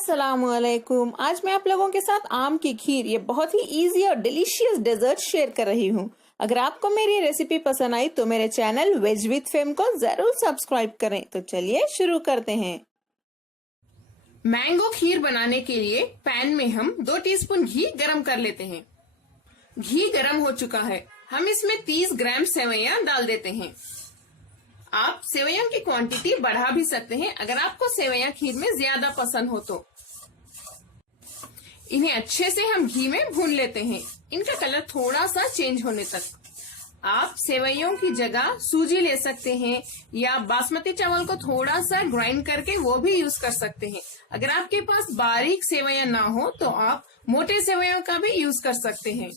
अस्सलामुअलैकुम। आज मैं आप लोगों के साथ आम की खीर, ये बहुत ही इजी और डिलीशियस डेजर्ट शेयर कर रही हूँ। अगर आपको मेरी रेसिपी पसंद आई तो मेरे चैनल वेज विद फेम को जरूर सब्सक्राइब करें। तो चलिए शुरू करते हैं। मैंगो खीर बनाने के लिए पैन में हम 2 टीस्पून घी गरम कर लेते हैं। घी गरम हो चुका है, हम इसमें 30 ग्राम सेवइयां डाल देते हैं। आप सेवइयों की क्वांटिटी बढ़ा भी सकते हैं अगर आपको सेवइयां खीर में ज्यादा पसंद हो तो। इन्हें अच्छे से हम घी में भून लेते हैं, इनका कलर थोड़ा सा चेंज होने तक। आप सेवइयों की जगह सूजी ले सकते हैं या बासमती चावल को थोड़ा सा ग्राइंड करके वो भी यूज कर सकते हैं। अगर आपके पास बारीक सेवइयां ना हो तो आप मोटे सेवइयों का भी यूज कर सकते हैं।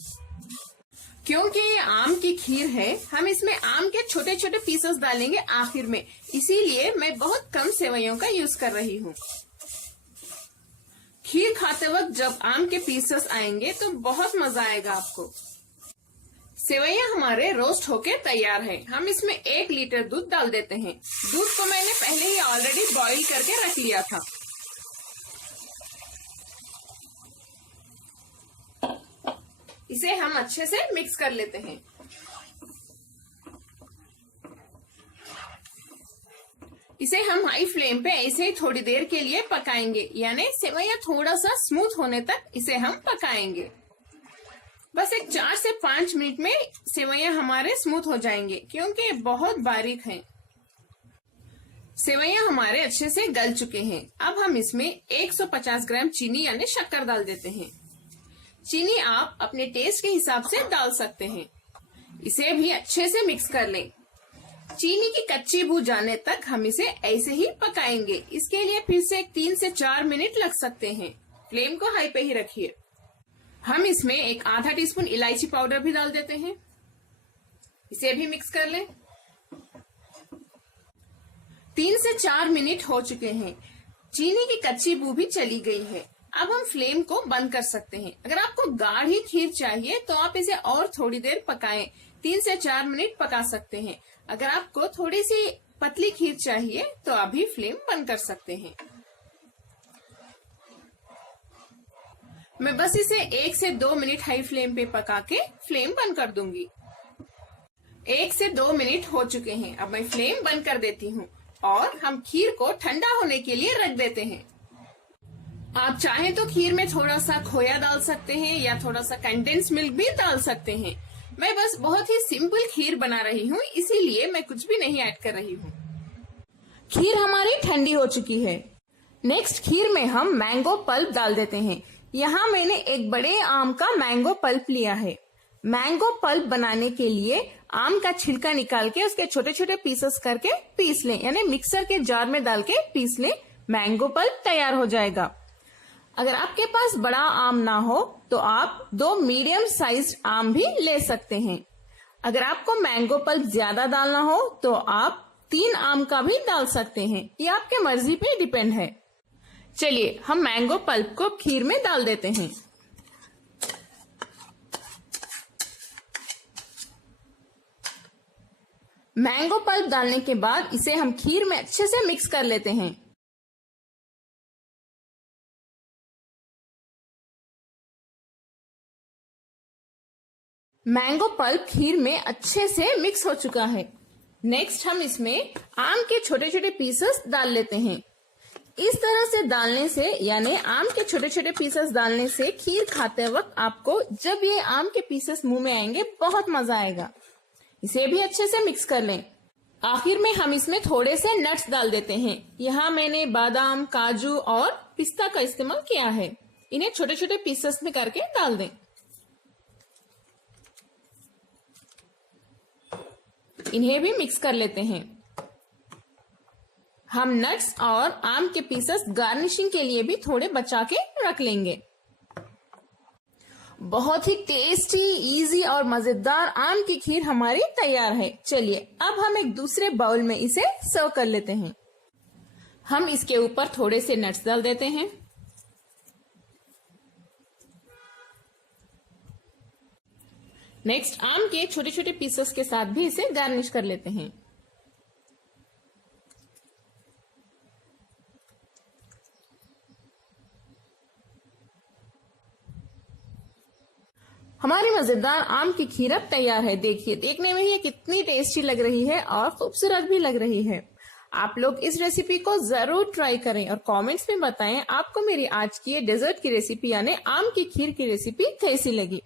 क्योंकि ये आम की खीर है, हम इसमें आम के छोटे छोटे पीसेस डालेंगे आखिर में, इसीलिए मैं बहुत कम सेवइयों का यूज कर रही हूँ। खीर खाते वक्त जब आम के पीसेस आएंगे तो बहुत मजा आएगा आपको। सेवइयां हमारे रोस्ट होके तैयार है। हम इसमें 1 लीटर दूध डाल देते हैं। दूध को मैंने पहले ही ऑलरेडी बॉईल करके रख लिया था। इसे हम अच्छे से मिक्स कर लेते हैं। इसे हम हाई फ्लेम पे ऐसे ही थोड़ी देर के लिए पकाएंगे, यानी सेवइयां थोड़ा सा स्मूथ होने तक इसे हम पकाएंगे। बस एक 4 से 5 मिनट में सेवइयां हमारे स्मूथ हो जाएंगे, क्योंकि बहुत बारीक हैं। सेवइयां हमारे अच्छे से गल चुके हैं। अब हम इसमें 150 ग्राम चीनी यानी शक्कर डाल देते हैं। चीनी आप अपने टेस्ट के हिसाब से डाल सकते हैं। इसे भी अच्छे से मिक्स कर लें। चीनी की कच्ची बू जाने तक हम इसे ऐसे ही पकाएंगे। इसके लिए फिर से 3 से 4 मिनट लग सकते हैं। फ्लेम को हाई पे ही रखिए। हम इसमें एक आधा टीस्पून इलायची पाउडर भी डाल देते हैं। इसे भी मिक्स कर लें। 3 से 4 मिनट हो चुके हैं। चीनी की कच्ची बू भी चली गई है। अब हम फ्लेम को बंद कर सकते हैं। अगर आपको गाढ़ी खीर चाहिए तो आप इसे और थोड़ी देर पकाएं, 3 से 4 मिनट पका सकते हैं। अगर आपको थोड़ी सी पतली खीर चाहिए तो अभी फ्लेम बंद कर सकते हैं। मैं बस इसे 1 से 2 मिनट हाई फ्लेम पे पका के फ्लेम बंद कर दूंगी। 1 से 2 मिनट हो चुके हैं। अब मैं फ्लेम बंद कर देती हूँ और हम खीर को ठंडा होने के लिए रख देते हैं। आप चाहें तो खीर में थोड़ा सा खोया डाल सकते हैं या थोड़ा सा कंडेंस मिल्क भी डाल सकते हैं। मैं बस बहुत ही सिंपल खीर बना रही हूँ, इसीलिए मैं कुछ भी नहीं ऐड कर रही हूँ। खीर हमारी ठंडी हो चुकी है। नेक्स्ट खीर में हम मैंगो पल्प डाल देते हैं। यहाँ मैंने एक बड़े आम का मैंगो पल्प लिया है। मैंगो पल्प बनाने के लिए आम का छिलका निकाल के उसके छोटे छोटे पीसेस करके पीस लें, यानी मिक्सर के जार में डाल के पीस लें। मैंगो पल्प तैयार हो जाएगा। अगर आपके पास बड़ा आम ना हो तो आप 2 मीडियम साइज आम भी ले सकते हैं। अगर आपको मैंगो पल्प ज्यादा डालना हो तो आप 3 आम का भी डाल सकते हैं, ये आपके मर्जी पे डिपेंड है। चलिए हम मैंगो पल्प को खीर में डाल देते हैं। मैंगो पल्प डालने के बाद इसे हम खीर में अच्छे से मिक्स कर लेते हैं। मैंगो पल्प खीर में अच्छे से मिक्स हो चुका है। नेक्स्ट हम इसमें आम के छोटे छोटे पीसेस डाल लेते हैं। इस तरह से डालने से, यानी आम के छोटे छोटे पीसेस डालने से खीर खाते वक्त आपको जब ये आम के पीसेस मुंह में आएंगे बहुत मजा आएगा। इसे भी अच्छे से मिक्स कर लें। आखिर में हम इसमें थोड़े से नट्स डाल देते हैं। यहाँ मैंने बादाम, काजू और पिस्ता का इस्तेमाल किया है। इन्हें छोटे छोटे पीसेस में करके डाल दें। इन्हें भी मिक्स कर लेते हैं। हम नट्स और आम के पीसेस गार्निशिंग के लिए भी थोड़े बचा के रख लेंगे। बहुत ही टेस्टी, इजी और मजेदार आम की खीर हमारी तैयार है। चलिए अब हम एक दूसरे बाउल में इसे सर्व कर लेते हैं। हम इसके ऊपर थोड़े से नट्स डाल देते हैं। नेक्स्ट आम के छोटे छोटे पीसेस के साथ भी इसे गार्निश कर लेते हैं। हमारी मजेदार आम की खीर अब तैयार है। देखिए, देखने में ही ये कितनी टेस्टी लग रही है और खूबसूरत भी लग रही है। आप लोग इस रेसिपी को जरूर ट्राई करें और कमेंट्स में बताएं आपको मेरी आज की ये डेजर्ट की रेसिपी यानी आम की खीर की रेसिपी कैसी लगी।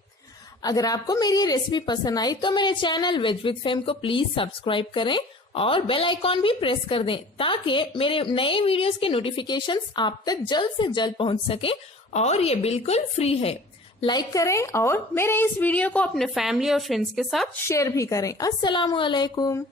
अगर आपको मेरी ये रेसिपी पसंद आई तो मेरे चैनल वेज विद फेम को प्लीज सब्सक्राइब करें और बेल आइकॉन भी प्रेस कर दें ताकि मेरे नए वीडियोस के नोटिफिकेशंस आप तक जल्द से जल्द पहुंच सके और ये बिल्कुल फ्री है। लाइक करें और मेरे इस वीडियो को अपने फैमिली और फ्रेंड्स के साथ शेयर भी करें। अस्सलाम वालेकुम।